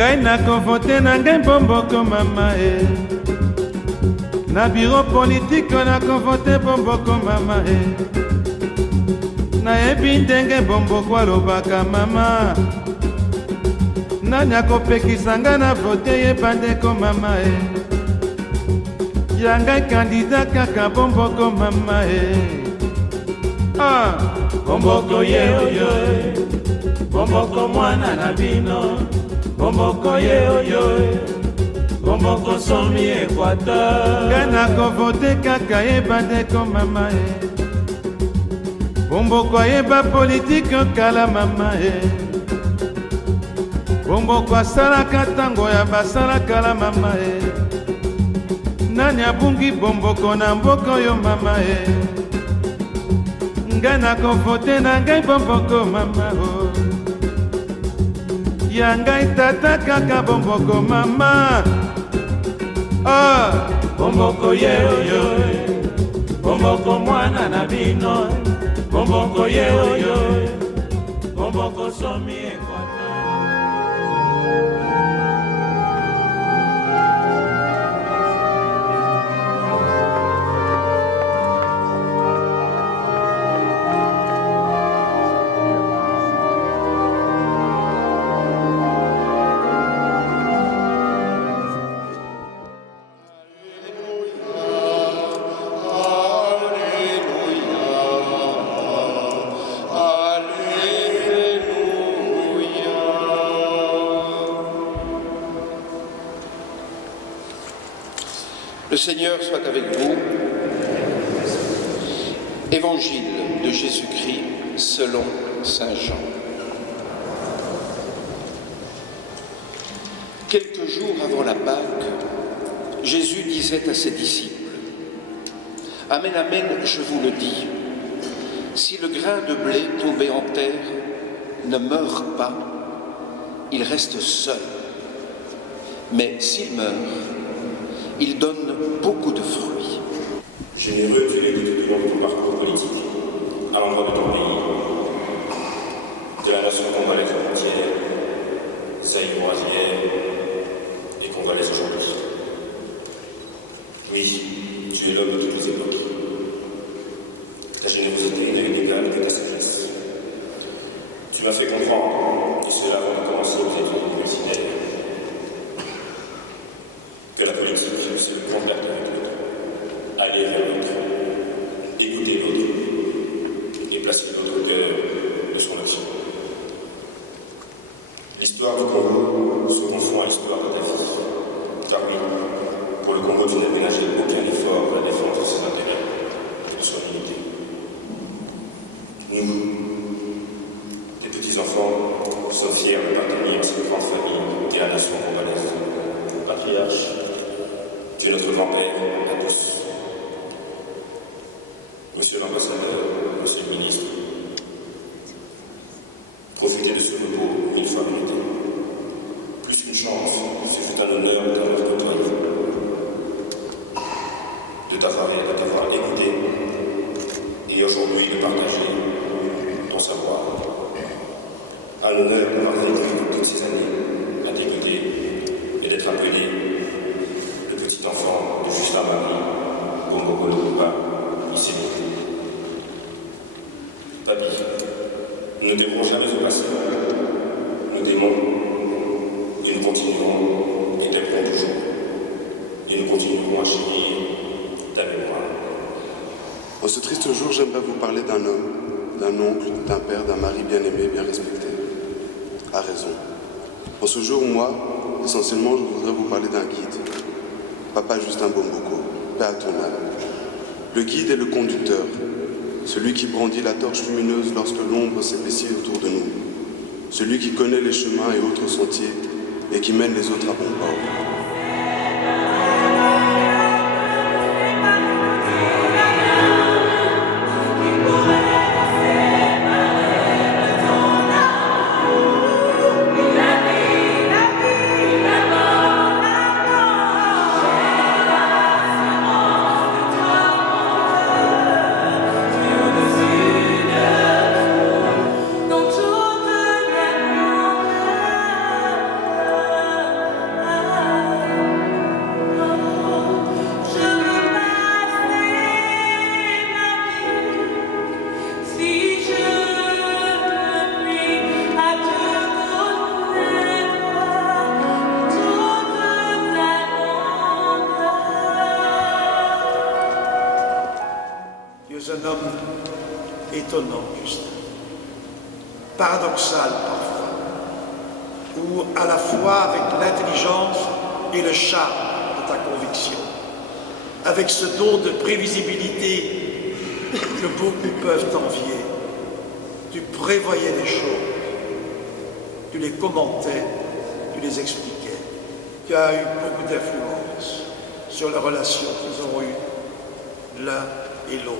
ngai nakovote na ngai bomboko mama e na biro politike nakovote bomboko mama e nayebi ndenge bomboko alobaka mama nani akopekisa ngai na vote yeba ndeko mama e ya ngai kandida kaka bomboko mama e bomboko ye oyo bomboko mwana na bino bomboko ye oyo bomboko somi Équateur ngai nakovote kaka yeba ndeko mama e bomboko ayeba politike kala mama e bomboko asalaka ntango ya basala kala mama e nani abungi bomboko na mboka oyo mama e ngai nakovote na ngai bomboko mama o ya ngai tata kaka bomboko mama bomboko ye oyo bomboko mwana na bino bomboko ye oyo bomboko somi Équateur. Le Seigneur soit avec vous. Évangile de Jésus-Christ selon saint Jean. Quelques jours avant la Pâque, Jésus disait à ses disciples : Amen, amen, je vous le dis, si le grain de blé tombé en terre ne meurt pas, il reste seul. Mais s'il meurt, il donne beaucoup de fruits. Généreux, tu es tout au long de ton parcours politique, à l'endroit de ton pays, de la nation congolaise entière, zaïro-brésilienne et congolaise aujourd'hui. Oui, tu es l'homme de toutes les époques. Ta générosité n'a eu d'égal que ta sagesse. Tu m'as fait comprendre, et cela avant de commencer aux études universitaires, que la politique, c'est le contact avec l'autre, aller vers l'autre, écouter l'autre et placer l'autre au cœur de son action. L'histoire du Congo se confond à l'histoire de ta vie. Car oui, pour le Congo, tu n'as ménagé aucun effort pour la défense de ses intérêts et de son unité. Nous, des petits-enfants, sommes fiers d'appartenir à cette grande famille qui est la nation congolaise. Patriarche, tu es notre grand-père à tous. Monsieur l'ambassadeur, monsieur le ministre, profitez de ce repos 1000 fois mérité. Plus qu'une chance, ce fut un honneur de notre côtoyer. De t'avoir écouté et aujourd'hui de partager ton savoir. Un honneur d'avoir vécu toutes ces années à t'écouter et d'être appelé enfant de Justin Marie, Bongo Lupa, ici. Papy, nous ne t'aimerons jamais au passé. Nous t'aimons et nous continuerons et t'aimerons toujours. Et nous continuerons à chérir ta mémoire. En ce triste jour, j'aimerais vous parler d'un homme, d'un oncle, d'un père, d'un mari bien aimé, bien respecté. À raison. En ce jour, moi, essentiellement, je voudrais vous parler d'un guide. Papa Justin Bomboko, paix à ton âme. Le guide est le conducteur, celui qui brandit la torche lumineuse lorsque l'ombre s'épaissit autour de nous, celui qui connaît les chemins et autres sentiers et qui mène les autres à bon port. étonnant, Justin, paradoxal parfois, ou à la fois avec l'intelligence et le charme de ta conviction, avec ce don de prévisibilité que beaucoup peuvent envier. Tu prévoyais les choses, tu les commentais, tu les expliquais. Tu as eu beaucoup d'influence sur les relations qu'ils ont eues l'un et l'autre.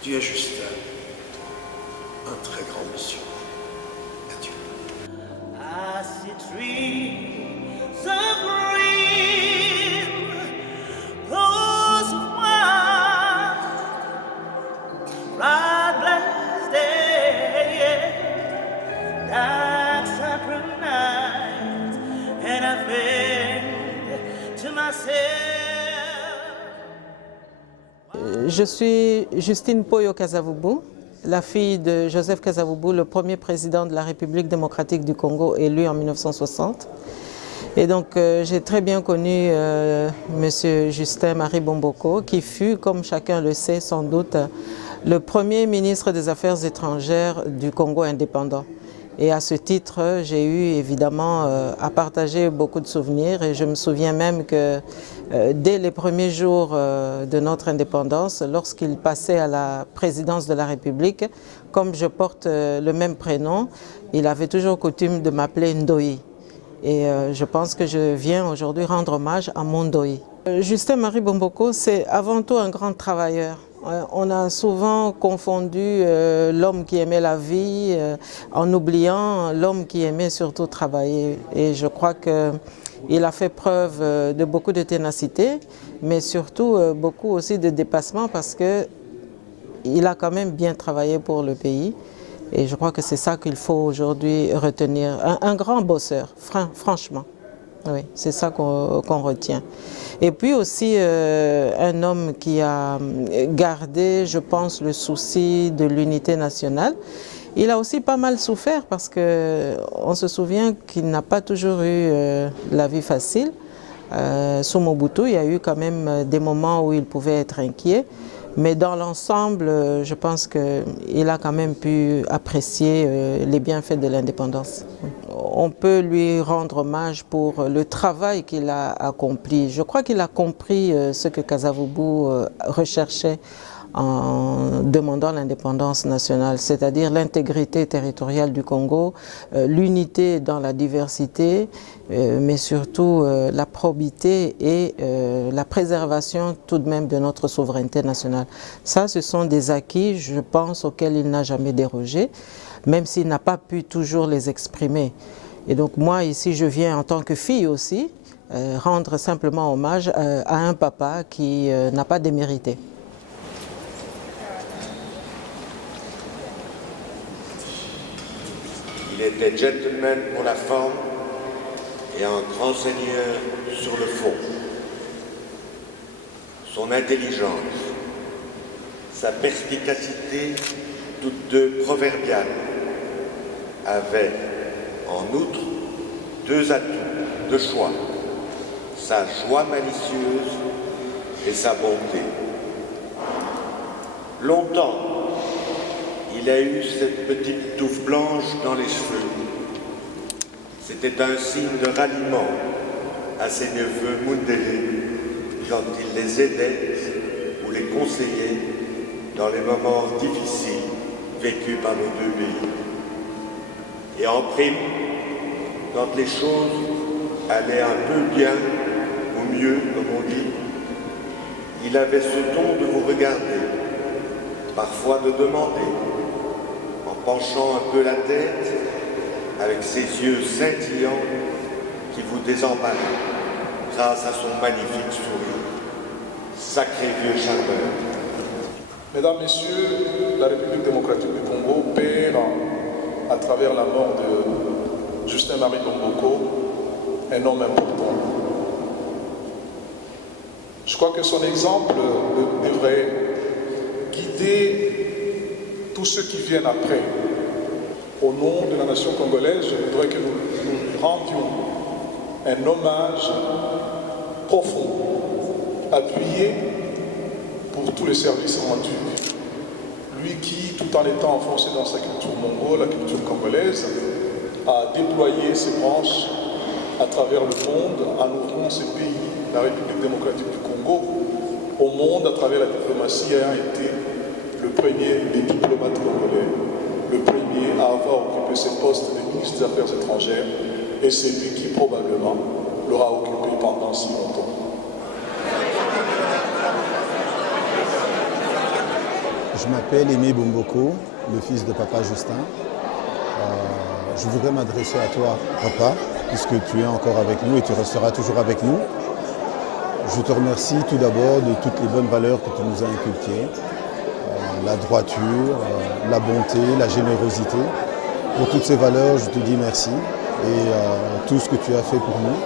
Tu es Justin, un très grand monsieur. Adieu. I see trees of green, those of white, bright blessed day, dark sacred night, and I think to myself. Je suis Justine Poyo Kasavubu, la fille de Joseph Kasavubu, le premier président de la République démocratique du Congo, élu en 1960. Et donc j'ai très bien connu M. Justin-Marie Bomboko, qui fut, comme chacun le sait sans doute, le premier ministre des Affaires étrangères du Congo indépendant. Et à ce titre, j'ai eu évidemment à partager beaucoup de souvenirs et je me souviens même que dès les premiers jours de notre indépendance, lorsqu'il passait à la présidence de la République, comme je porte le même prénom, il avait toujours coutume de m'appeler Ndoyi. Et je pense que je viens aujourd'hui rendre hommage à mon Ndoyi. Justin-Marie Bomboko, c'est avant tout un grand travailleur. On a souvent confondu l'homme qui aimait la vie en oubliant l'homme qui aimait surtout travailler. Et je crois qu'il a fait preuve de beaucoup de ténacité, mais surtout beaucoup aussi de dépassement parce qu'il a quand même bien travaillé pour le pays. Et je crois que c'est ça qu'il faut aujourd'hui retenir. Un grand bosseur, franchement. Oui, c'est ça qu'on retient. Et puis aussi un homme qui a gardé, je pense, le souci de l'unité nationale. Il a aussi pas mal souffert parce qu'on se souvient qu'il n'a pas toujours eu la vie facile. Sous Mobutu, il y a eu quand même des moments où il pouvait être inquiet. Mais dans l'ensemble, je pense qu'il a quand même pu apprécier les bienfaits de l'indépendance. On peut lui rendre hommage pour le travail qu'il a accompli. Je crois qu'il a compris ce que Kasavubu recherchait en demandant l'indépendance nationale, c'est-à-dire l'intégrité territoriale du Congo, l'unité dans la diversité, mais surtout la probité et la préservation tout de même de notre souveraineté nationale. Ça, ce sont des acquis, je pense, auxquels il n'a jamais dérogé, même s'il n'a pas pu toujours les exprimer. Et donc moi, ici, je viens en tant que fille aussi, rendre simplement hommage à un papa qui n'a pas démérité. Il était gentleman pour la forme et un grand seigneur sur le fond. Son intelligence, sa perspicacité, toutes deux proverbiales, avaient en outre deux atouts de choix, sa joie malicieuse et sa bonté. Longtemps, il a eu cette petite touffe blanche dans les cheveux. C'était un signe de ralliement à ses neveux Mundele quand il les aidait ou les conseillait dans les moments difficiles vécus par nos deux pays. Et en prime, quand les choses allaient un peu bien, ou mieux, comme on dit, il avait ce don de vous regarder, parfois de demander, penchant un peu la tête, avec ses yeux scintillants qui vous désemballaient grâce à son magnifique sourire. Sacré vieux charmeur. Mesdames, Messieurs, la République démocratique du Congo perd, à travers la mort de Justin-Marie Bomboko, un homme important. Je crois que son exemple devrait guider tous ceux qui viennent après. Au nom de la nation congolaise, je voudrais que nous lui rendions un hommage profond, appuyé pour tous les services rendus qui, tout en étant enfoncé dans sa culture mongole, la culture congolaise, a déployé ses branches à travers le monde en ouvrant ses pays, la République démocratique du Congo, au monde à travers la diplomatie, ayant été le premier des diplomates congolais, le premier à avoir occupé ce poste de ministre des Affaires étrangères, et c'est lui qui probablement l'aura occupé pendant si longtemps. Je m'appelle Aimé Bomboko, le fils de Papa Justin. Je voudrais m'adresser à toi, Papa, puisque tu es encore avec nous et tu resteras toujours avec nous. Je te remercie tout d'abord de toutes les bonnes valeurs que tu nous as inculquées. La droiture, la bonté, la générosité. Pour toutes ces valeurs, je te dis merci et tout ce que tu as fait pour nous.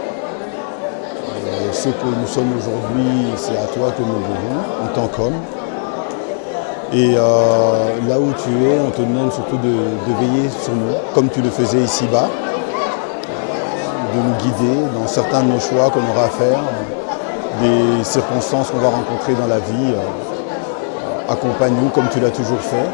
Ce que nous sommes aujourd'hui, c'est à toi que nous le devons en tant qu'hommes. Et là où tu es, on te demande surtout de veiller sur nous, comme tu le faisais ici-bas, de nous guider dans certains de nos choix qu'on aura à faire, des circonstances qu'on va rencontrer dans la vie. Accompagne-nous comme tu l'as toujours fait.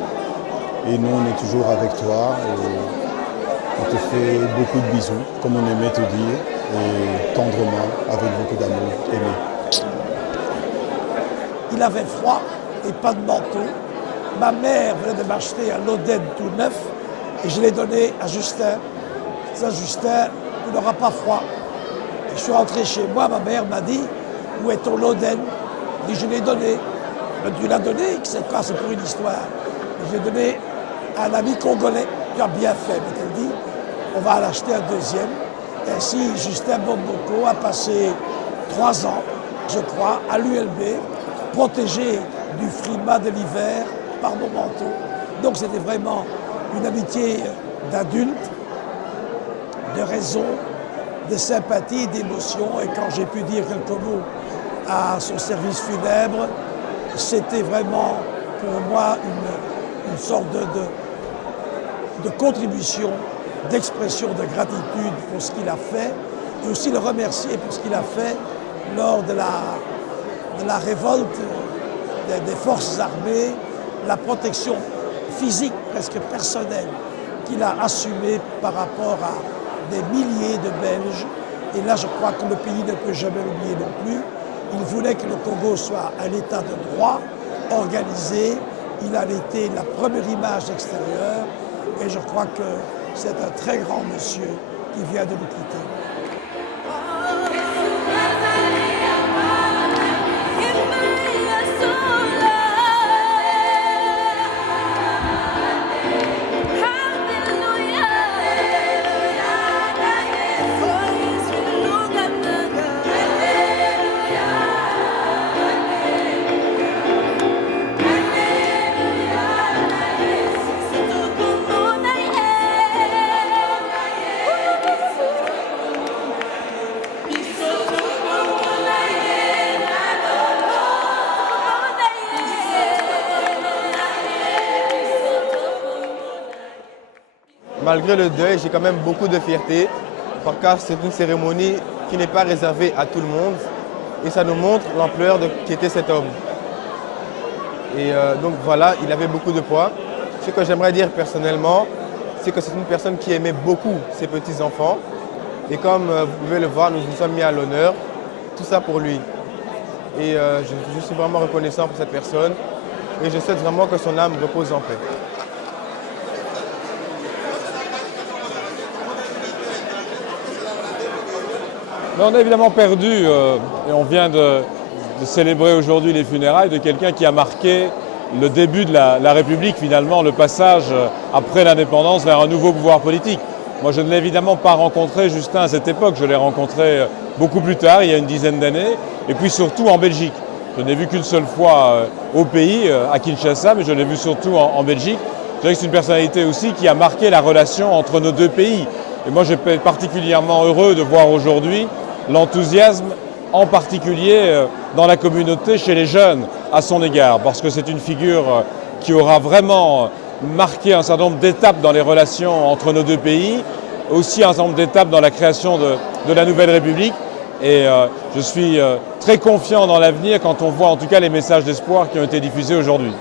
Et nous, on est toujours avec toi. Et on te fait beaucoup de bisous, comme on aimait te dire, et tendrement, avec beaucoup d'amour. Aimé. Il avait froid et pas de manteau. Ma mère venait de m'acheter un Loden tout neuf et je l'ai donné à Justin. Ça, Justin, tu n'auras pas froid. Et je suis rentré chez moi, ma mère m'a dit, où est ton Loden? Je dis, je l'ai donné. Tu l'as donné, c'est quoi? C'est pour une histoire. Je l'ai donné à un ami congolais. Tu as bien fait, mais elle dit, on va en acheter un deuxième. Et ainsi, Justin Bomboko a passé 3 ans, je crois, à l'ULB, protégé du frimas de l'hiver par mon manteau. Donc c'était vraiment une amitié d'adulte, de raison, de sympathie, d'émotion. Et quand j'ai pu dire quelques mots à son service funèbre, c'était vraiment pour moi une sorte de contribution, d'expression de gratitude pour ce qu'il a fait, et aussi le remercier pour ce qu'il a fait lors de la révolte des forces armées, la protection physique presque personnelle qu'il a assumée par rapport à des milliers de Belges. Et là, je crois que le pays ne peut jamais l'oublier non plus. Il voulait que le Congo soit un État de droit, organisé. Il a été la première image extérieure. Et je crois que c'est un très grand monsieur qui vient de nous quitter. Malgré le deuil, j'ai quand même beaucoup de fierté, car c'est une cérémonie qui n'est pas réservée à tout le monde, et ça nous montre l'ampleur qu'était cet homme. Et donc voilà, il avait beaucoup de poids. Ce que j'aimerais dire personnellement, c'est que c'est une personne qui aimait beaucoup ses petits-enfants, et comme vous pouvez le voir, nous nous sommes mis à l'honneur, tout ça pour lui. Et je suis vraiment reconnaissant pour cette personne, et je souhaite vraiment que son âme repose en paix. Mais on est évidemment perdu et on vient de célébrer aujourd'hui les funérailles de quelqu'un qui a marqué le début de la République, finalement, le passage après l'indépendance vers un nouveau pouvoir politique. Moi, je ne l'ai évidemment pas rencontré, Justin, à cette époque. Je l'ai rencontré beaucoup plus tard, il y a une dizaine d'années, et puis surtout en Belgique. Je n'ai vu qu'une seule fois au pays, à Kinshasa, mais je l'ai vu surtout en Belgique. Je dirais que c'est une personnalité aussi qui a marqué la relation entre nos deux pays. Et moi, je peux être particulièrement heureux de voir aujourd'hui l'enthousiasme, en particulier dans la communauté, chez les jeunes, à son égard, parce que c'est une figure qui aura vraiment marqué un certain nombre d'étapes dans les relations entre nos deux pays, aussi un certain nombre d'étapes dans la création de la nouvelle République. Et je suis très confiant dans l'avenir quand on voit en tout cas les messages d'espoir qui ont été diffusés aujourd'hui.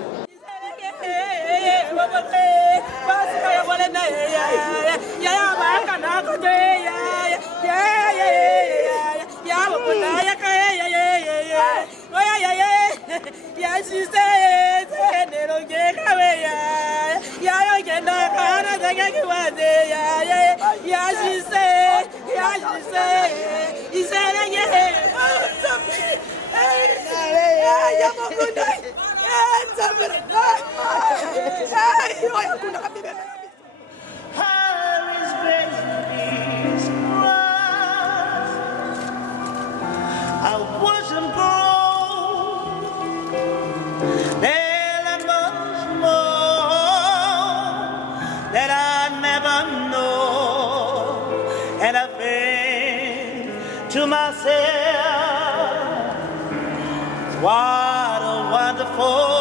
To myself, what a wonderful